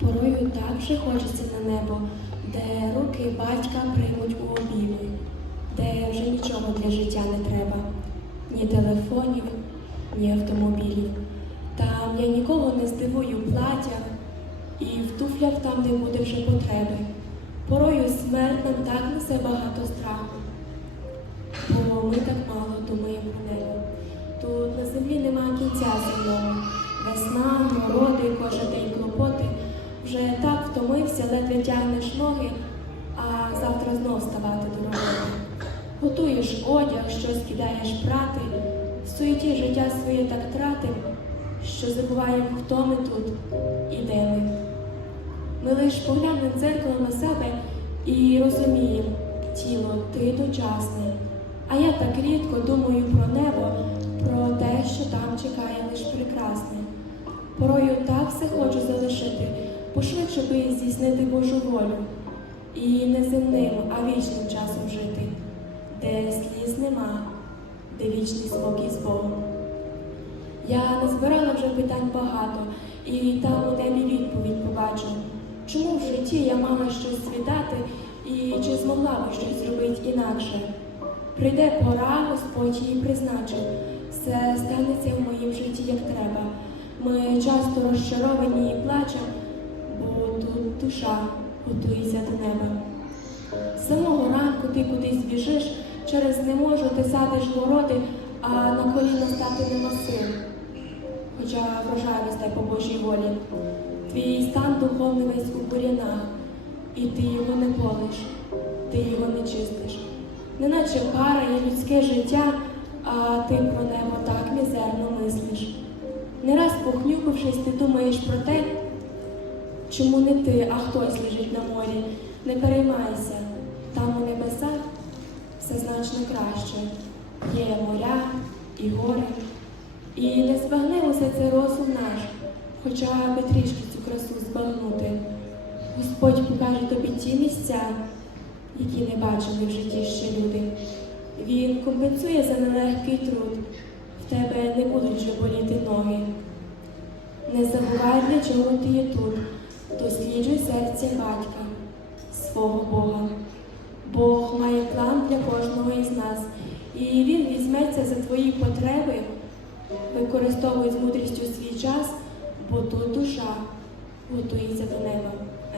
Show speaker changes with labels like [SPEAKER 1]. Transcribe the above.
[SPEAKER 1] Порою так вже хочеться на небо, де руки батька приймуть у обійми, де вже нічого для життя не треба, ні телефонів, ні автомобілів. Там я нікого не здивую платях, і в туфлях там не буде вже потреби. Порою смерть нам так несе багато страху, бо ми так мало думаємо про небо. Тут на землі нема кінця земного. Весна, мороди, кожен день. Вже так втомився, ледве тягнеш ноги, а завтра знов ставати до роботи. Готуєш одяг, щось кидаєш прати, в суеті життя своє так тратим, що забуваємо, хто ми тут і де ми. Ми лиш поглянемо дзеркало на себе і розуміємо, тіло, ти дочасний. А я так рідко думаю про небо, про те, що там чекає лиш прекрасне. Порою так все хочу залишити, пошвидше би здійснити Божу волю. І не земним, а вічним часом жити, де сліз нема, де вічний спокій з Богом. Я назбирала вже питань багато, і там у небі відповідь побачу. Чому в житті я мала щось віддати, і чи змогла би щось зробити інакше? Прийде пора, Господь її призначив. Все станеться в моїм житті як треба. Ми часто розчаровані і плачемо, бо тут душа готується до неба. З самого ранку ти кудись біжиш, через не можу ти садиш городи, а на коліна стати нема сил. Хоча врожай росте по Божій волі. Твій стан духовний весь у бурянах, і ти його не полиш, ти його не чистиш. Неначе кара є людське життя, а ти про небо так мізерно мислиш. Не раз похнюпившись, ти думаєш про те, чому не ти, а хтось лежить на морі. Не переймайся, там у небесах все значно краще. Є моря і гори. І не збагне усе це розум наш, хоча би трішки цю красу збагнути. Господь покаже тобі ті місця, які не бачили в житті ще люди. Він компенсує за нелегкий труд. В тебе не будуть вже боліти ноги. Не забувай, для чого ти є тут. Досліджуй серце батька, свого Бога. Бог має план для кожного із нас, і Він візьметься за твої потреби, використовуй з мудрістю свій час, бо тут душа готується до неба.